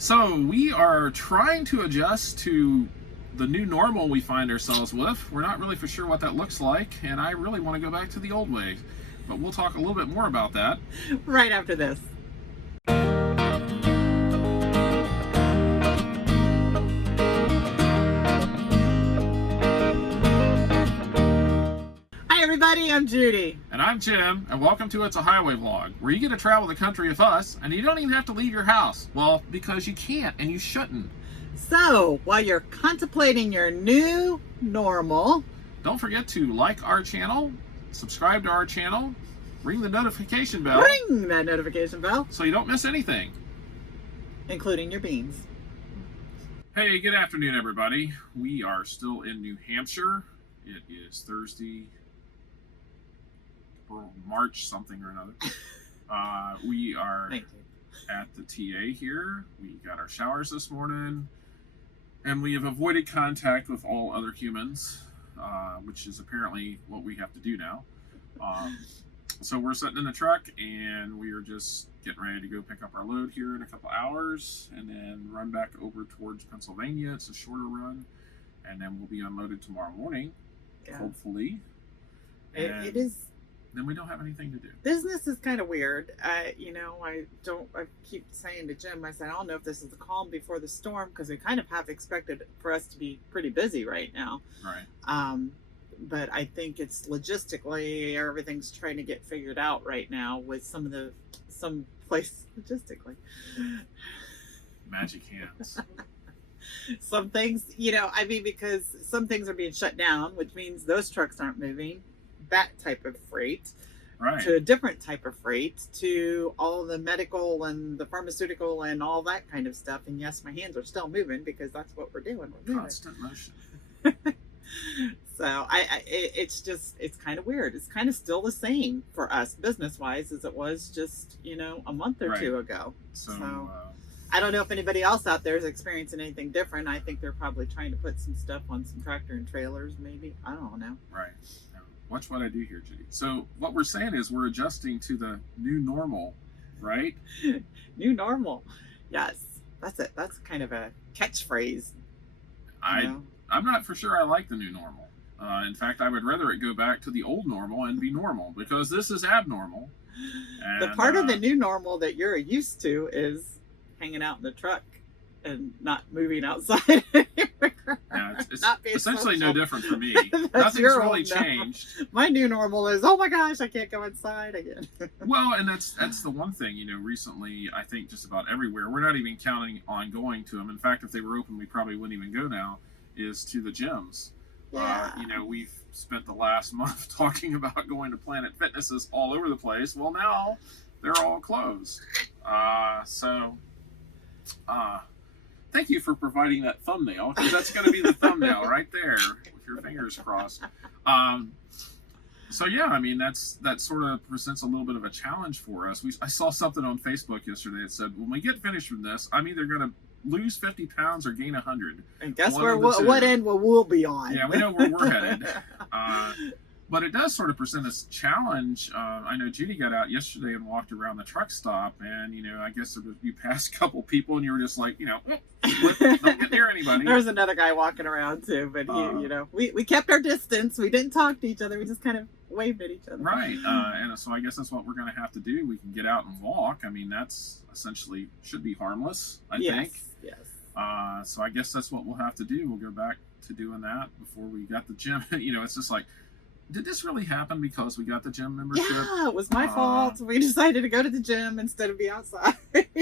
So we are trying to adjust to the new normal we find ourselves with. We're not really for sure what that looks like, and I really want to go back to the old way. But we'll talk a little bit more about that. Right after this. Hi everybody, I'm Judy. And I'm Jim, and welcome to It's a Highway Vlog, where you get to travel the country with us, and you don't even have to leave your house. Well, because you can't, and you shouldn't. So, while you're contemplating your new normal, Don't forget to like our channel, subscribe to our channel, ring the notification bell, ring that notification bell, so you don't miss anything. including your beans. Hey, good afternoon, everybody. We are still in New Hampshire. It is Thursday, March something or another. We are at the TA here. We got our showers this morning, and we have avoided contact with all other humans, which is apparently what we have to do now. So we're sitting in the truck, and we are just getting ready to go pick up our load here in a couple hours, and then run back over towards Pennsylvania. It's a shorter run, and then we'll be unloaded tomorrow morning, hopefully. It is. Then we don't have anything to do. Business is kind of weird. I keep saying to Jim, I said, I don't know if this is the calm before the storm, because we kind of have expected for us to be pretty busy right now. Right. But I think it's logistically, everything's trying to get figured out right now with some place logistically. Magic hands. Some things, because some things are being shut down, which means those trucks aren't moving. That type of freight, right, to a different type of freight, to all the medical and the pharmaceutical and all that kind of stuff. And yes, my hands are still moving because that's what we're doing. We're moving. Constant motion. So it's kind of weird. It's kind of still the same for us business wise as it was just, a month or two ago. So I don't know if anybody else out there is experiencing anything different. I think they're probably trying to put some stuff on some tractor and trailers, maybe. I don't know. Right. Watch what I do here, Judy. So what we're saying is we're adjusting to the new normal, right? New normal. Yes. That's it. That's kind of a catchphrase. I'm not for sure I like the new normal. In fact, I would rather it go back to the old normal and be normal, because this is abnormal. And, the part of the new normal that you're used to is hanging out in the truck and not moving outside. Yeah, it's essentially no different for me. Nothing's really changed. My new normal is, oh my gosh, I can't go inside again. Well, and that's the one thing, recently, I think just about everywhere, we're not even counting on going to them. In fact, if they were open, we probably wouldn't even go now, is to the gyms. Yeah. We've spent the last month talking about going to Planet Fitnesses all over the place. Well, now they're all closed. Thank you for providing that thumbnail, because that's going to be the thumbnail right there with your fingers crossed. So yeah, that sort of presents a little bit of a challenge for us. I saw something on Facebook yesterday that said, when we get finished with this, I'm either going to lose 50 pounds or gain 100. And guess what end we'll be on. Yeah, we know where we're headed. But it does sort of present this challenge. I know Judy got out yesterday and walked around the truck stop, and I guess you passed a couple people, and you were just like, don't get near anybody. There was another guy walking around too, but we kept our distance. We didn't talk to each other. We just kind of waved at each other. Right, and so I guess that's what we're going to have to do. We can get out and walk. That's essentially should be harmless, I think. Yes. So I guess that's what we'll have to do. We'll go back to doing that before we got the gym. It's just like, did this really happen because we got the gym membership? Yeah, it was my fault. We decided to go to the gym instead of be outside.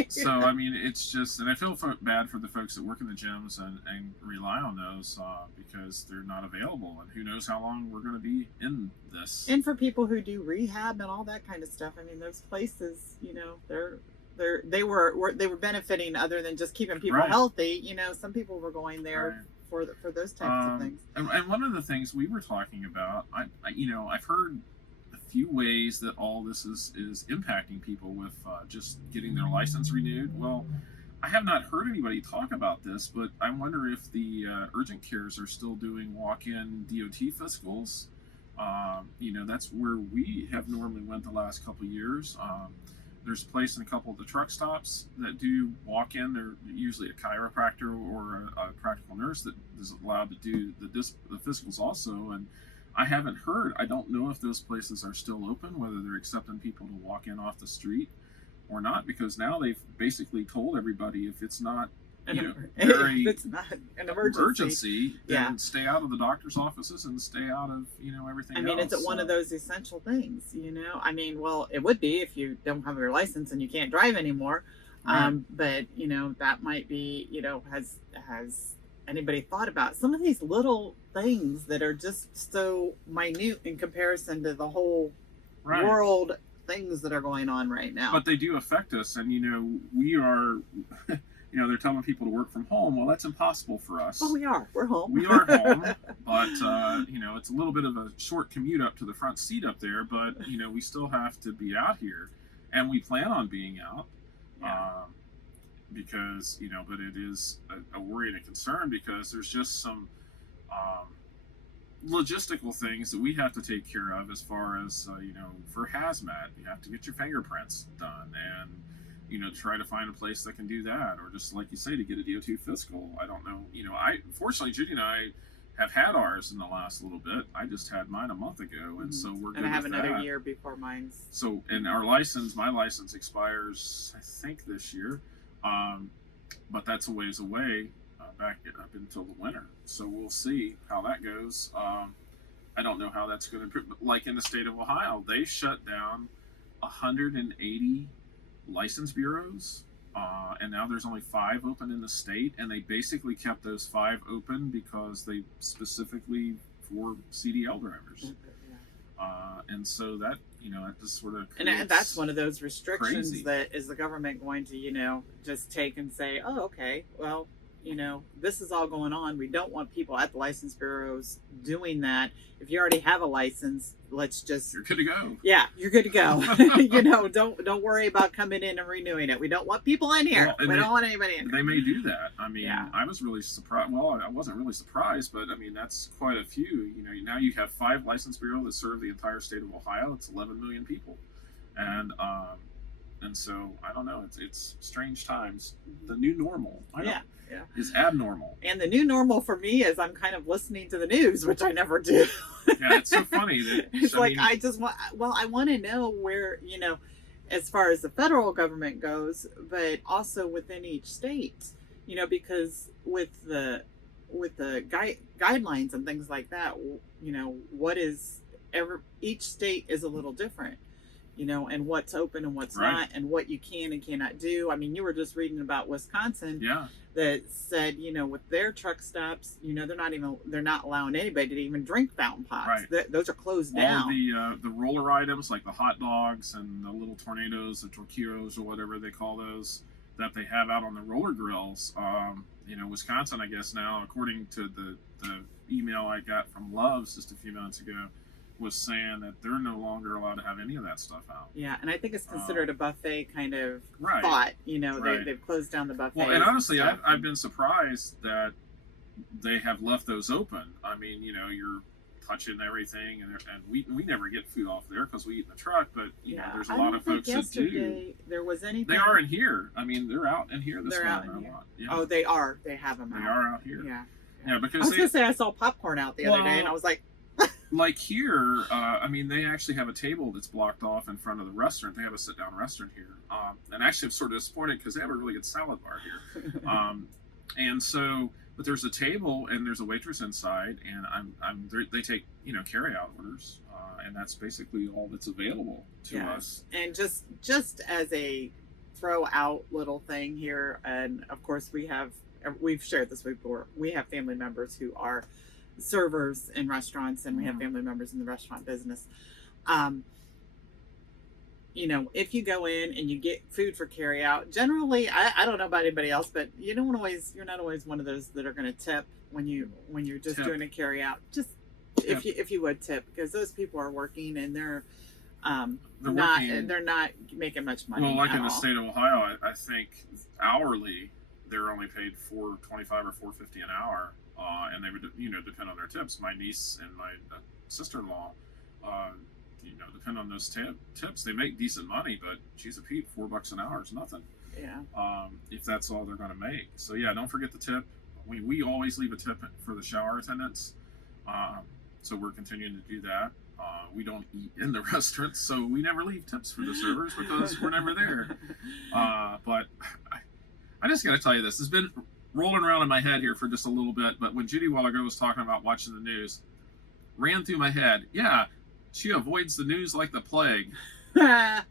So, it's just, and I feel bad for the folks that work in the gyms and rely on those because they're not available. And who knows how long we're going to be in this. And for people who do rehab and all that kind of stuff, those places, they were benefiting other than just keeping people healthy. Some people were going there for those types of things. And one of the things we were talking about, I've heard a few ways that all this is impacting people with just getting their license renewed. Well, I have not heard anybody talk about this, but I wonder if the urgent cares are still doing walk-in DOT physicals. That's where we have normally went the last couple of years. There's a place in a couple of the truck stops that do walk in. They're usually a chiropractor or a practical nurse that is allowed to do the physicals also. And I haven't heard. I don't know if those places are still open, whether they're accepting people to walk in off the street or not, because now they've basically told everybody if it's not very if it's not an emergency, then stay out of the doctor's offices and stay out of everything else. Is it one of those essential things? Well, it would be if you don't have your license and you can't drive anymore. Right. But that might be, has anybody thought about some of these little things that are just so minute in comparison to the whole world things that are going on right now? But they do affect us, and we are. They're telling people to work from home. Well, that's impossible for us. Oh, we are. We're home. We are home, but it's a little bit of a short commute up to the front seat up there. But we still have to be out here, and we plan on being out, because But it is a worry and a concern, because there's just some logistical things that we have to take care of, as far as for hazmat, you have to get your fingerprints done, and try to find a place that can do that, or just like you say, to get a DO2 fiscal. I don't know. Fortunately, Judy and I have had ours in the last little bit. I just had mine a month ago, and so we're good. And I have with another that. year before mine's. So, and my license expires, I think, this year, but that's a ways away, back up until the winter. So we'll see how that goes. I don't know how that's going to improve. But like in the state of Ohio, they shut down 180 license bureaus, and now there's only 5 open in the state, and they basically kept those 5 open because they specifically for CDL drivers. And so that that just sort of creates, and that's one of those restrictions crazy. That is the government going to just take and say, oh, okay, well, this is all going on. We don't want people at the license bureaus doing that. If you already have a license, let's just... You're good to go. Yeah, you're good to go. Don't worry about coming in and renewing it. We don't want people in here. We don't want anybody in here. They may do that. I was really surprised. Well, I wasn't really surprised, but that's quite a few. Now you have 5 license bureaus that serve the entire state of Ohio. It's 11 million people. And so, I don't know. It's strange times. The new normal. Is abnormal. And the new normal for me is I'm kind of listening to the news, which I never do. Yeah, it's so funny. I want to know where, as far as the federal government goes, but also within each state, because with the guidelines and things like that, each state is a little different. And what's open and what's not, and what you can and cannot do. You were just reading about Wisconsin, that said, with their truck stops, they're not allowing anybody to even drink fountain pots. Right. Those are closed down. All the roller items, like the hot dogs and the little tornadoes, the torquillos or whatever they call those, that they have out on the roller grills. Wisconsin, I guess now, according to the email I got from Love's just a few minutes ago, was saying that they're no longer allowed to have any of that stuff out. Yeah, and I think it's considered a buffet kind of right. thought. They've closed down the buffet. Well, and honestly, I've been surprised that they have left those open. You're touching everything, and we never get food off there because we eat in the truck. But there's a lot of folks that do. There was anything. They are in here. They're out in here this They're out in a here. lot. Yeah. Oh, they are. They have them out. They are out here. Yeah. Yeah, because I was gonna say I saw popcorn out the other day, and I was like. Like here, they actually have a table that's blocked off in front of the restaurant. They have a sit-down restaurant here. And actually I'm sort of disappointed because they have a really good salad bar here. And so, but there's a table and there's a waitress inside, and they take, carry-out orders. And that's basically all that's available to us. And just as a throw-out little thing here, and of course we've shared this before, we have family members who are servers in restaurants, and we have family members in the restaurant business. If you go in and you get food for carry out, generally, I don't know about anybody else, but you're not always one of those that are going to tip when you're just doing a carry out. Just if you would tip, because those people are working and they're not making much money. Well, like in the state of Ohio, I think hourly they're only paid $4.25 or $4.50 an hour. And they would, depend on their tips. My niece and my sister-in-law, depend on those tips. They make decent money, but geez, a Pete, $4 an hour is nothing. Yeah. If that's all they're going to make. So yeah, don't forget the tip. We always leave a tip for the shower attendants. So we're continuing to do that. We don't eat in the restaurants, so we never leave tips for the servers because we're never there. But I just got to tell you this. It's been rolling around in my head here for just a little bit, but when Judy while ago was talking about watching the news, ran through my head, yeah, she avoids the news like the plague. Not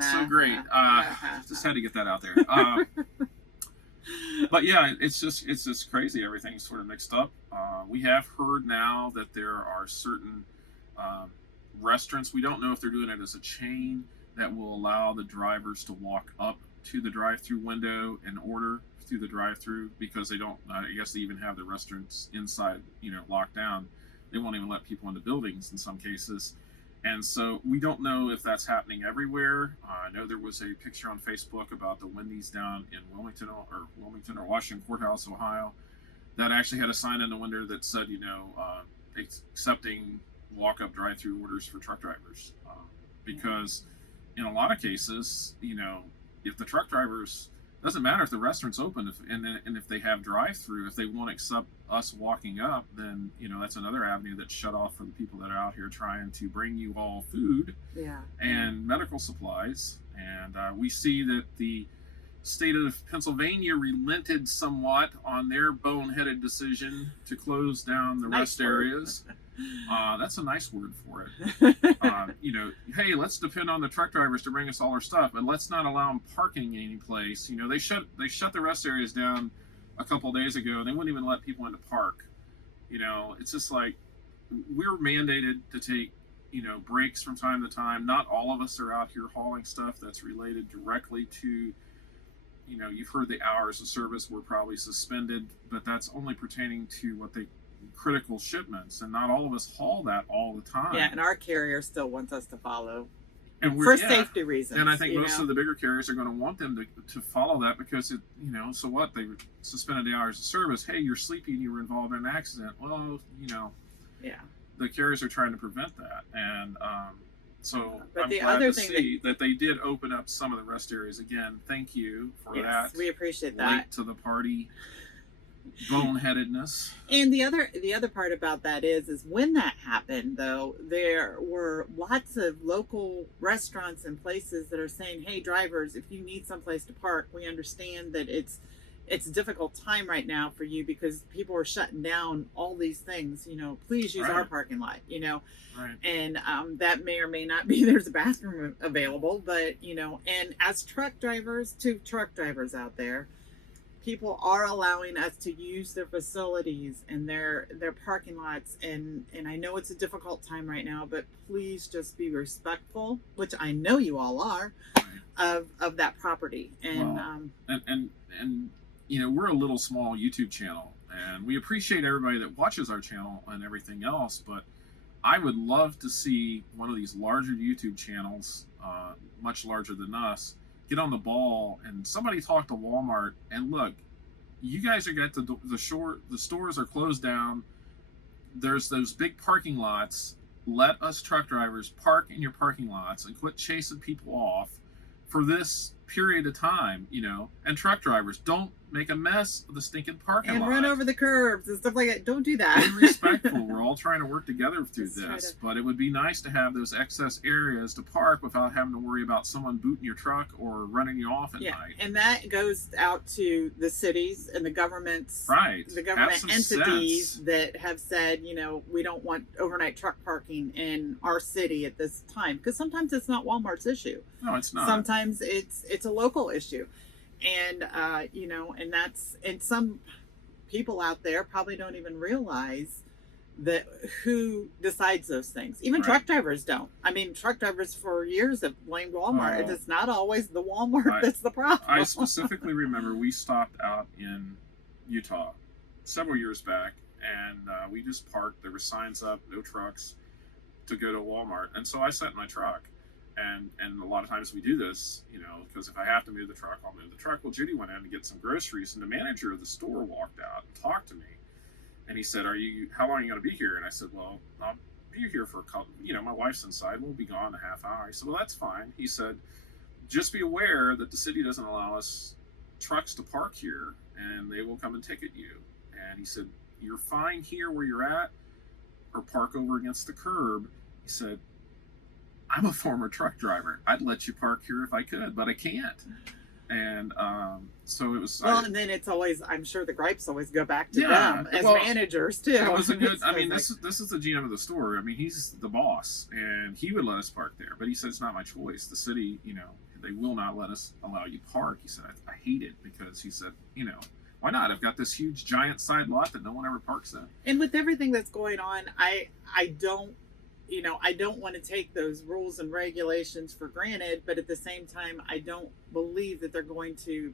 so great. Just had to get that out there. But yeah, it's just crazy. Everything's sort of mixed up. We have heard now that there are certain restaurants, we don't know if they're doing it as a chain, that will allow the drivers to walk up to the drive-through window and order through the drive-through, because they don't, I guess they even have the restaurants inside, locked down. They won't even let people into buildings in some cases. And so we don't know if that's happening everywhere. I know there was a picture on Facebook about the Wendy's down in Wilmington or Washington Courthouse, Ohio, that actually had a sign in the window that said, accepting walk-up drive-through orders for truck drivers. Because in a lot of cases, if the truck drivers, doesn't matter if the restaurant's open, and if they have drive-through, if they won't accept us walking up, then that's another avenue that's shut off for the people that are out here trying to bring you all food and medical supplies. And we see that the state of Pennsylvania relented somewhat on their boneheaded decision to close down the rest areas. That's a nice word for it. Hey, let's depend on the truck drivers to bring us all our stuff, but let's not allow them parking any place. They shut the rest areas down a couple days ago. They wouldn't even let people into park. It's just like we're mandated to take breaks from time to time. Not all of us are out here hauling stuff that's related directly to. You've heard the hours of service were probably suspended, but that's only pertaining to what they critical shipments, and not all of us haul that all the time. Yeah, and our carrier still wants us to follow, and for safety reasons. And I think most of the bigger carriers are going to want them to follow that, because so what? They suspended the hours of service. Hey, you're sleepy and you were involved in an accident. Well, yeah, the carriers are trying to prevent that, and so but I'm the glad other to thing see that they did open up some of the rest areas again. Thank you for that. Yes, we appreciate that. Late to the party. Boneheadedness. And the other part about that is when that happened, though, there were lots of local restaurants and places that are saying, hey, drivers, if you need someplace to park, we understand that it's a difficult time right now for you because people are shutting down all these things, please use our parking lot, Right. And that may or may not be, there's a bathroom available, but, and as truck drivers out there, people are allowing us to use their facilities and their parking lots, and I know it's a difficult time right now, but please just be respectful, which I know you all are, of that property. And and we're a little small YouTube channel, and we appreciate everybody that watches our channel and everything else, but I would love to see one of these larger YouTube channels, much larger than us, get on the ball and somebody talk to Walmart and look, you guys are got the stores are closed down. There's those big parking lots. Let us truck drivers park in your parking lots and quit chasing people off for this period of time, and truck drivers, don't make a mess of the stinking parking lot. And run over the curbs and stuff like that. Don't do that. Be respectful. We're all trying to work together through this, but it would be nice to have those excess areas to park without having to worry about someone booting your truck or running you off at night. And that goes out to the cities and the governments, the government entities that have said, we don't want overnight truck parking in our city at this time, because sometimes it's not Walmart's issue. No, it's not. Sometimes it's a local issue. And, and some people out there probably don't even realize that who decides those things. Even truck drivers don't. I mean, truck drivers for years have blamed Walmart. It's not always the Walmart that's the problem. I specifically remember we stopped out in Utah several years back, and we just parked. There were signs up, no trucks, to go to Walmart. And so I sat in my truck. And a lot of times we do this, because if I have to move the truck, I'll move the truck. Well, Judy went in to get some groceries, and the manager of the store walked out and talked to me. And he said, how long are you going to be here? And I said, well, you're here for a couple, my wife's inside. We'll be gone in a half hour. I said, well, that's fine. He said, just be aware that the city doesn't allow us trucks to park here, and they will come and ticket you. And he said, you're fine here where you're at, or park over against the curb. He said, I'm a former truck driver. I'd let you park here if I could, but I can't. And so it was. Well, and then it's always, I'm sure the gripes always go back to them as managers too. It was a good. I mean, this is the GM of the store. I mean, he's the boss, and he would let us park there. But he said it's not my choice. The city, they will not allow you park. He said I hate it because he said, why not? I've got this huge giant side lot that no one ever parks in. And with everything that's going on, I don't want to take those rules and regulations for granted, but at the same time, I don't believe that they're going to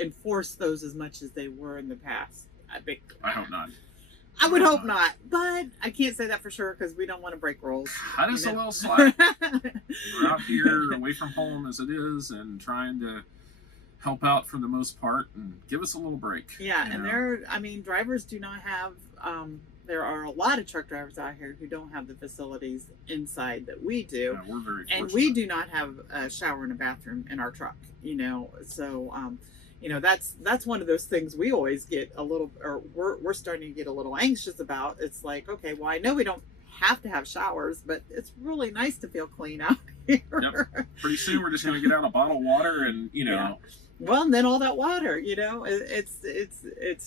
enforce those as much as they were in the past. I hope not. I would hope not, but I can't say that for sure because we don't want to break rules. Cut us a little slack. We're out here away from home as it is and trying to help out for the most part and give us a little break. Yeah, and drivers do not have, there are a lot of truck drivers out here who don't have the facilities inside that we do. Yeah, we're very fortunate. And we do not have a shower and a bathroom in our truck, so that's one of those things we always get a little, or we're starting to get a little anxious about. It's like, okay, well, I know we don't have to have showers, but it's really nice to feel clean out here. Yep. Pretty soon we're just going to get out a bottle of water and, Yeah. Well, and then all that water, it's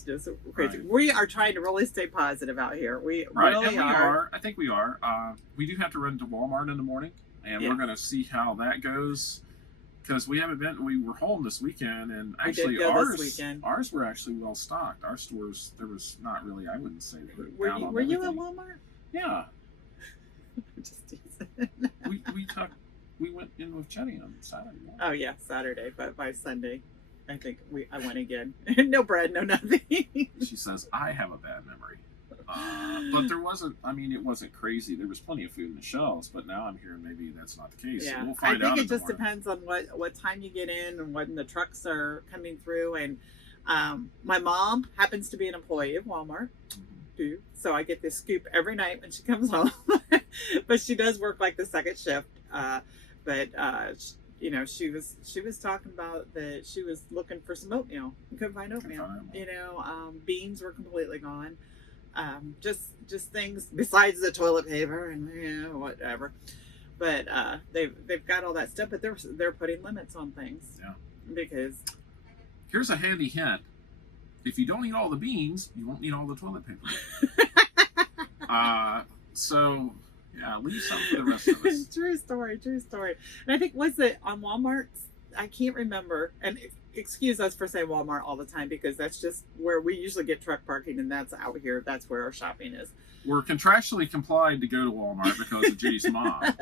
just crazy. Right. We are trying to really stay positive out here. We really and are. I think we are. We do have to run to Walmart in the morning, and we're going to see how that goes. Because we haven't been, we were home this weekend, and actually ours were actually well stocked. Our stores, there was not really, I wouldn't say. Were you at Walmart? Yeah. Just teasing. We went in with Jenny on Saturday morning. Oh yeah, Saturday, but by Sunday, I think I went again. No bread, no nothing. She says, I have a bad memory. But there wasn't, it wasn't crazy. There was plenty of food in the shelves, but now I'm hearing maybe that's not the case. Yeah. So we'll find out. I think it just depends on what time you get in and when the trucks are coming through. And my mom happens to be an employee of Walmart. Mm-hmm. So I get this scoop every night when she comes home. But she does work like the second shift. But she was talking about that she was looking for some oatmeal. Couldn't find oatmeal. Beans were completely gone. Just things besides the toilet paper and whatever. But they've got all that stuff, but they're putting limits on things. Yeah. Because here's a handy hint: if you don't eat all the beans, you won't need all the toilet paper. So. Yeah, leave some for the rest of us. True story. And I think, was it on Walmart? I can't remember. And excuse us for saying Walmart all the time because that's just where we usually get truck parking, and that's out here. That's where our shopping is. We're contractually complied to go to Walmart because of Jay's mom.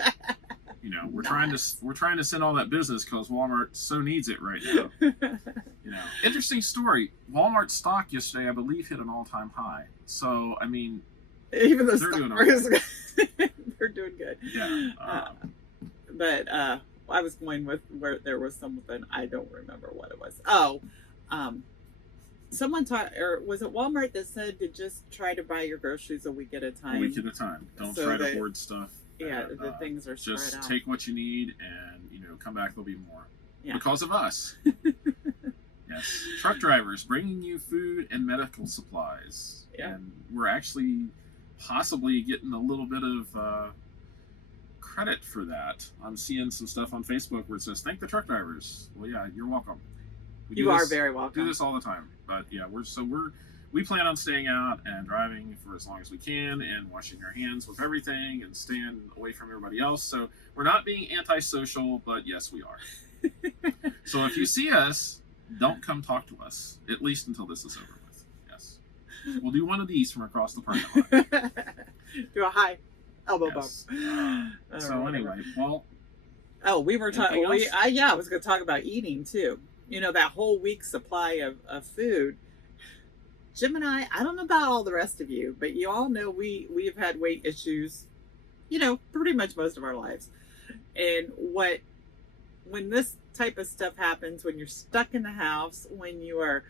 We're trying to send all that business because Walmart so needs it right now. Interesting story. Walmart stock yesterday, I believe, hit an all-time high. So even though they're doing okay. They're doing good. Yeah. But I was going with where there was something, I don't remember what it was. Oh, someone taught, or was it Walmart that said to just try to buy your groceries a week at a time? A week at a time. Don't try to hoard stuff. Yeah, the things are spread out. Just take what you need and, come back, there'll be more. Yeah. Because of us. Yes. Truck drivers bringing you food and medical supplies. Yeah. And we're actually possibly getting a little bit of credit for that. I'm seeing some stuff on Facebook where it says, thank the truck drivers. Well, yeah, you're welcome. You are very welcome. Do this all the time. But yeah, we plan on staying out and driving for as long as we can and washing our hands with everything and staying away from everybody else. So we're not being antisocial, but yes, we are. So if you see us, don't come talk to us, at least until this is over with. Yes. We'll do one of these from across the parking lot. Do a high elbow bump. So anyway, well. Oh, we were talking. I was going to talk about eating too. That whole week's supply of food. Jim and I don't know about all the rest of you, but you all know we've had weight issues, pretty much most of our lives. And when this type of stuff happens, when you're stuck in the house, when you are,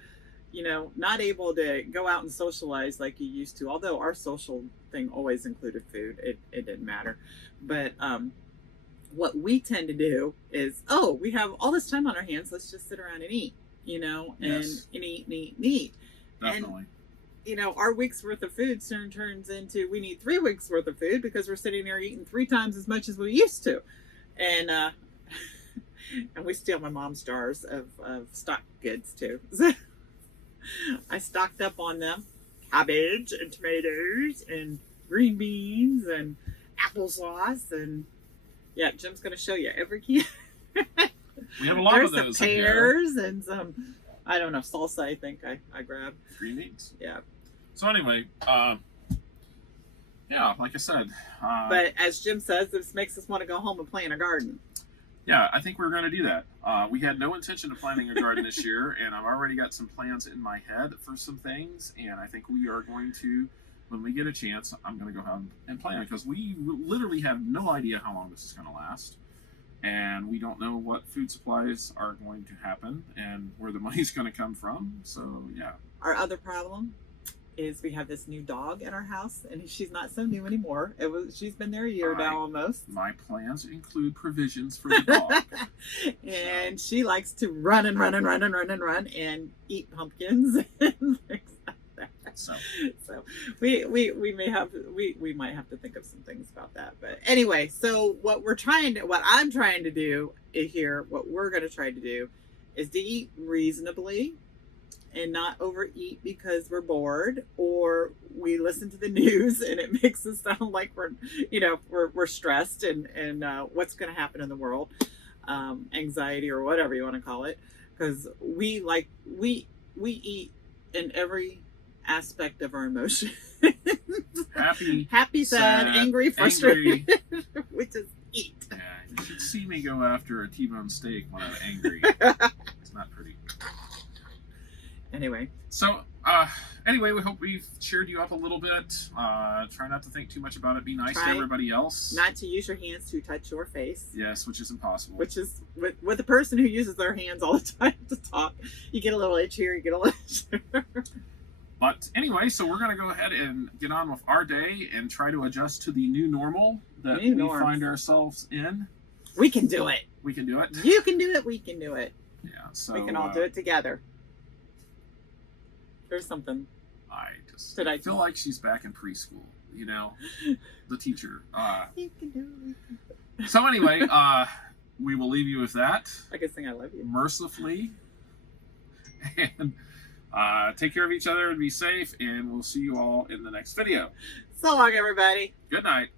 you know, not able to go out and socialize like you used to. Although our social thing always included food, it didn't matter. But what we tend to do is, oh, we have all this time on our hands. Let's just sit around and eat, you know, and, Yes. and eat and eat and eat. Definitely. And, you know, our week's worth of food soon turns into we need 3 weeks worth of food because we're sitting there eating 3 times as much as we used to. And and we steal my mom's jars of stock goods too. I stocked up on them, cabbage and tomatoes and green beans and applesauce, and yeah, Jim's going to show you every can. We have a lot There's of those some in here. pears and some, I don't know, salsa. I think I grabbed. Green beans. Yeah. So anyway, yeah, like I said. But as Jim says, this makes us want to go home and play in a garden. Yeah, I think we're going to do that. We had no intention of planting a garden this year, and I've already got some plans in my head for some things, and I think we are going to, when we get a chance, I'm going to go ahead and plan, because we literally have no idea how long this is going to last, and we don't know what food supplies are going to happen and where the money's going to come from. So, yeah. Our other problem is we have this new dog at our house, and she's not so new anymore. She's been there a year now almost. My plans include provisions for the dog. And she likes to run and run and run and run and run and eat pumpkins and things like that. So we might have to think of some things about that. But anyway, so what I'm trying to do here, what we're going to try to do is to eat reasonably and not overeat because we're bored, or we listen to the news and it makes us sound like we're stressed and what's going to happen in the world, anxiety or whatever you want to call it, because we eat in every aspect of our emotion. Happy, sad, angry, frustrated. We just eat. Yeah, you should see me go after a T-bone steak when I'm angry. It's not pretty. Anyway. So, we hope we've cheered you up a little bit. Try not to think too much about it. Be nice to everybody else. Not to use your hands to touch your face. Yes, which is impossible. Which is, with a person who uses their hands all the time to talk, you get a little itchy or you get a little itchy. But anyway, so we're going to go ahead and get on with our day and try to adjust to the new normal that we find ourselves in. We can do it. We can do it. You can do it. We can do it. Yeah, so we can all do it together. There's something. I feel like she's back in preschool, you know, the teacher. You can do it. So anyway, we will leave you with that. I can sing I love you. Mercifully. And take care of each other and be safe, and we'll see you all in the next video. So long, everybody. Good night.